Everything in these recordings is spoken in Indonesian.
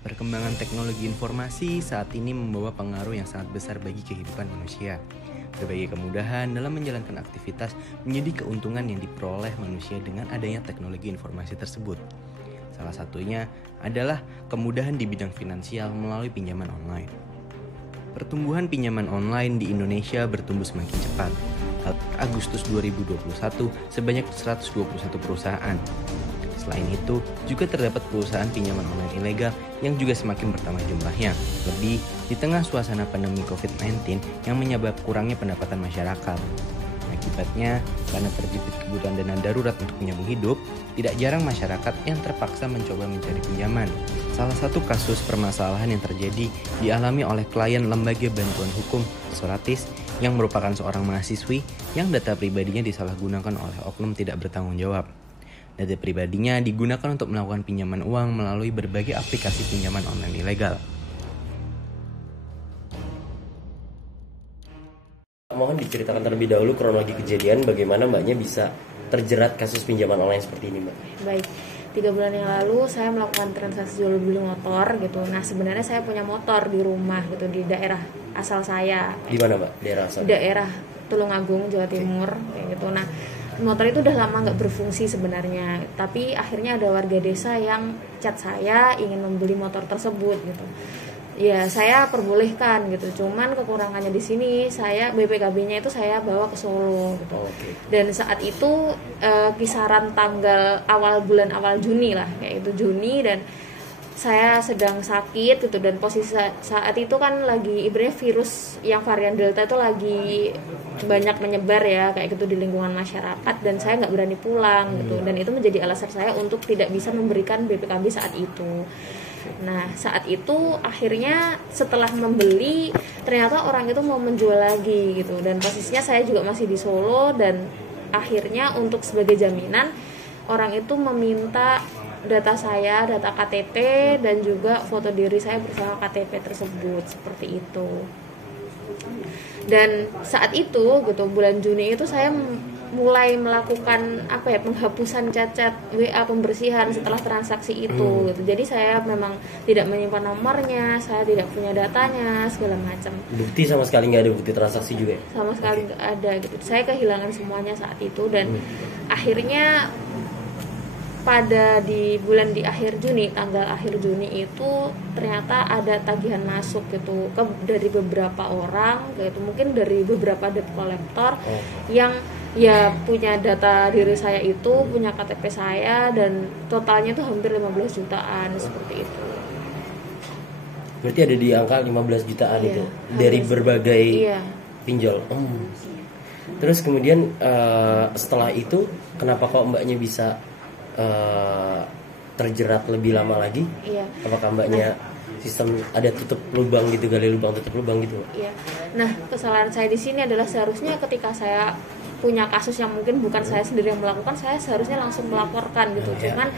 Perkembangan teknologi informasi saat ini membawa pengaruh yang sangat besar bagi kehidupan manusia. Berbagai kemudahan dalam menjalankan aktivitas menjadi keuntungan yang diperoleh manusia dengan adanya teknologi informasi tersebut. Salah satunya adalah kemudahan di bidang finansial melalui pinjaman online. Pertumbuhan pinjaman online di Indonesia bertumbuh semakin cepat. Agustus 2021 sebanyak 121 perusahaan. Selain itu, juga terdapat perusahaan pinjaman online ilegal yang juga semakin bertambah jumlahnya. Lebih di tengah suasana pandemi COVID-19 yang menyebabkan kurangnya pendapatan masyarakat. Akibatnya, karena terjepit kebutuhan dana darurat untuk menyambung hidup, tidak jarang masyarakat yang terpaksa mencoba mencari pinjaman. Salah satu kasus permasalahan yang terjadi dialami oleh klien Lembaga Bantuan Hukum Suratis yang merupakan seorang mahasiswi yang data pribadinya disalahgunakan oleh oknum tidak bertanggung jawab. Data pribadinya digunakan untuk melakukan pinjaman uang melalui berbagai aplikasi pinjaman online ilegal. Mohon diceritakan terlebih dahulu kronologi kejadian bagaimana mbaknya bisa terjerat kasus pinjaman online seperti ini, mbak. Baik, 3 bulan yang lalu saya melakukan transaksi jual beli motor gitu. Nah sebenarnya saya punya motor di rumah gitu di daerah asal saya. Di mana, mbak? Daerah asal? Daerah Tulungagung, Jawa Timur kayak gitu. Nah motor itu udah lama nggak berfungsi sebenarnya, tapi akhirnya ada warga desa yang chat saya ingin membeli motor tersebut gitu. Ya saya perbolehkan gitu, cuman kekurangannya di sini saya BPKB-nya itu saya bawa ke Solo gitu. Dan saat itu kisaran tanggal awal Juni lah, kayak itu Juni, dan saya sedang sakit gitu, dan posisi saat itu kan lagi ibaratnya virus yang varian Delta itu lagi banyak menyebar ya kayak gitu di lingkungan masyarakat, dan saya nggak berani pulang gitu, dan itu menjadi alasan saya untuk tidak bisa memberikan BPKB saat itu. Nah saat itu akhirnya setelah membeli ternyata orang itu mau menjual lagi gitu, dan posisinya saya juga masih di Solo, dan akhirnya untuk sebagai jaminan orang itu meminta data saya, data KTP, dan juga foto diri saya bersama KTP tersebut, seperti itu. Dan saat itu gitu bulan Juni itu saya mulai melakukan penghapusan cacat WA, pembersihan setelah transaksi itu gitu. Jadi saya memang tidak menyimpan nomornya, saya tidak punya datanya segala macam. Bukti sama sekali nggak ada, bukti transaksi juga ya? Sama sekali nggak ada gitu. Saya kehilangan semuanya saat itu, dan akhirnya pada di akhir Juni, tanggal akhir Juni itu ternyata ada tagihan masuk gitu dari beberapa orang, gitu mungkin dari beberapa debt collector yang ya punya data diri saya itu, punya KTP saya, dan totalnya itu hampir 15 jutaan seperti itu. Berarti ada di angka 15 jutaan itu dari berbagai pinjol. Terus kemudian setelah itu kenapa kok mbaknya bisa terjerat lebih lama lagi? Apakah mbaknya sistem ada tutup lubang gitu, gali lubang tutup lubang gitu? Iya. Nah kesalahan saya di sini adalah seharusnya ketika saya punya kasus yang mungkin bukan saya sendiri yang melakukan, saya seharusnya langsung melaporkan gitu. Cuman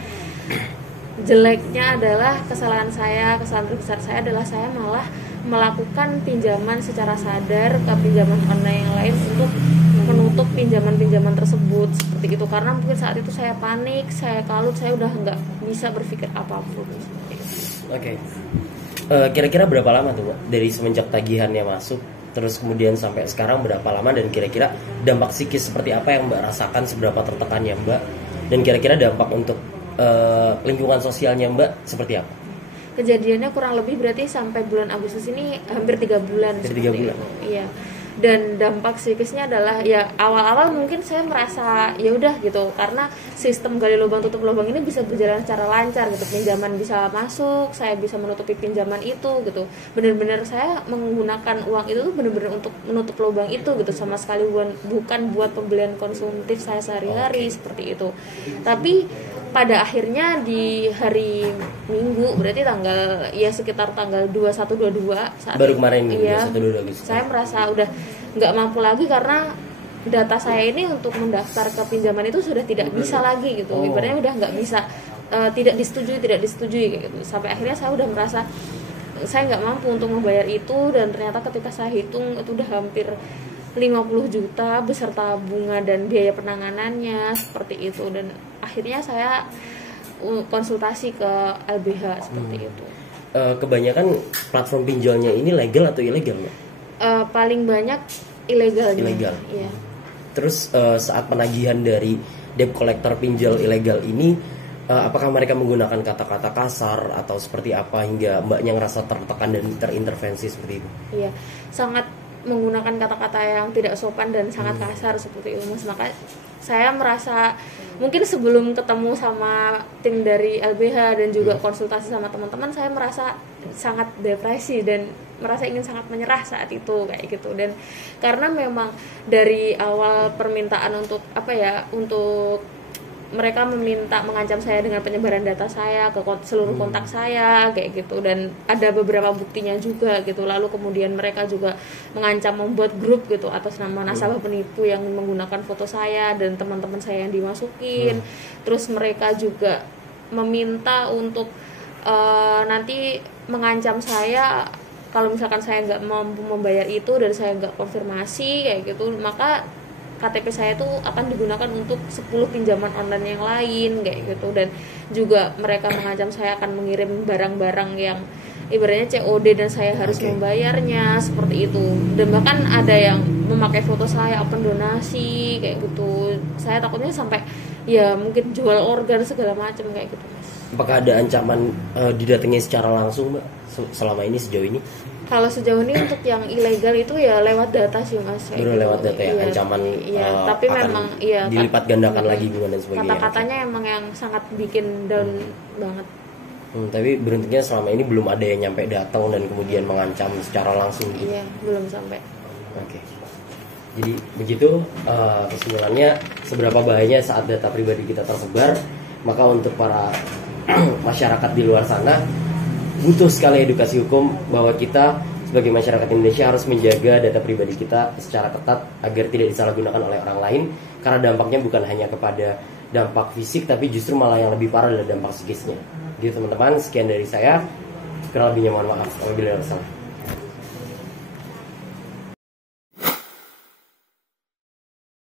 jeleknya adalah kesalahan terbesar saya adalah saya malah melakukan pinjaman secara sadar ke pinjaman online yang lain untuk menutup pinjaman-pinjaman tersebut seperti itu, karena mungkin saat itu saya panik, saya kalut, saya udah nggak bisa berpikir apapun. Kira-kira berapa lama tuh, Mbak, dari semenjak tagihannya masuk terus kemudian sampai sekarang berapa lama, dan kira-kira dampak psikis seperti apa yang Mbak rasakan, seberapa tertekannya Mbak, dan kira-kira dampak untuk lingkungan sosialnya Mbak seperti apa? Kejadiannya kurang lebih berarti sampai bulan Agustus ini hampir 3 bulan. Iya. Dan dampak psikisnya adalah ya awal-awal mungkin saya merasa ya udah gitu, karena sistem gali lubang tutup lubang ini bisa berjalan secara lancar gitu, pinjaman bisa masuk, saya bisa menutupi pinjaman itu gitu, benar-benar saya menggunakan uang itu tuh benar-benar untuk menutup lubang itu gitu, sama sekali bukan buat pembelian konsumtif saya sehari-hari seperti itu. Tapi pada akhirnya di hari Minggu, berarti sekitar tanggal 21-22 saat baru kemarin ya, 21-22 saya merasa udah nggak mampu lagi, karena data saya ini untuk mendaftar ke pinjaman itu sudah tidak bisa lagi gitu. Ibaratnya udah nggak bisa, tidak disetujui gitu. Sampai akhirnya saya udah merasa saya nggak mampu untuk membayar itu, dan ternyata ketika saya hitung itu udah hampir 50 juta beserta bunga dan biaya penanganannya seperti itu, dan akhirnya saya konsultasi ke LBH seperti itu. kebanyakan platform pinjolnya ini legal atau ilegal, Mbak? Paling banyak ilegalnya. Ilegal. Iya. Terus saat penagihan dari debt collector pinjol ilegal ini, apakah mereka menggunakan kata-kata kasar atau seperti apa hingga mbaknya ngerasa tertekan dan terintervensi seperti itu? Iya, sangat menggunakan kata-kata yang tidak sopan dan sangat kasar seperti itu, Mas. Maka saya merasa mungkin sebelum ketemu sama tim dari LBH dan juga konsultasi sama teman-teman, saya merasa sangat depresi dan merasa ingin sangat menyerah saat itu kayak gitu. Dan karena memang dari awal permintaan untuk untuk mereka meminta mengancam saya dengan penyebaran data saya ke seluruh kontak saya kayak gitu, dan ada beberapa buktinya juga gitu. Lalu kemudian mereka juga mengancam membuat grup gitu atas nama nasabah penipu yang menggunakan foto saya dan teman-teman saya yang dimasukin. Terus mereka juga meminta untuk nanti mengancam saya kalau misalkan saya nggak mampu membayar itu dan saya nggak konfirmasi kayak gitu, maka KTP saya itu akan digunakan untuk 10 pinjaman online yang lain kayak gitu. Dan juga mereka mengancam saya akan mengirim barang-barang yang ibaratnya COD dan saya harus membayarnya seperti itu. Dan bahkan ada yang memakai foto saya open donasi kayak gitu. Saya takutnya sampai ya mungkin jual organ segala macam kayak gitu, Mas. Apakah ada ancaman didatangi secara langsung, Mbak, selama ini sejauh ini? Kalau sejauh ini untuk yang ilegal itu ya lewat data sih, Mas. Baru lewat data ya, ancaman tapi memang dilipat gandakan lagi dan sebagainya. Kata-katanya emang yang sangat bikin down banget. Tapi beruntungnya selama ini belum ada yang nyampe datang dan kemudian mengancam secara langsung. Iya, belum sampai. Oke. Jadi begitu kesimpulannya, seberapa bahayanya saat data pribadi kita tersebar. Maka untuk para masyarakat di luar sana butuh sekali edukasi hukum bahwa kita sebagai masyarakat Indonesia harus menjaga data pribadi kita secara ketat agar tidak disalahgunakan oleh orang lain, karena dampaknya bukan hanya kepada dampak fisik tapi justru malah yang lebih parah adalah dampak psikisnya. Gitu teman-teman, sekian dari saya. Kurang lebihnya mohon maaf. Wabillahi wabarakatuh.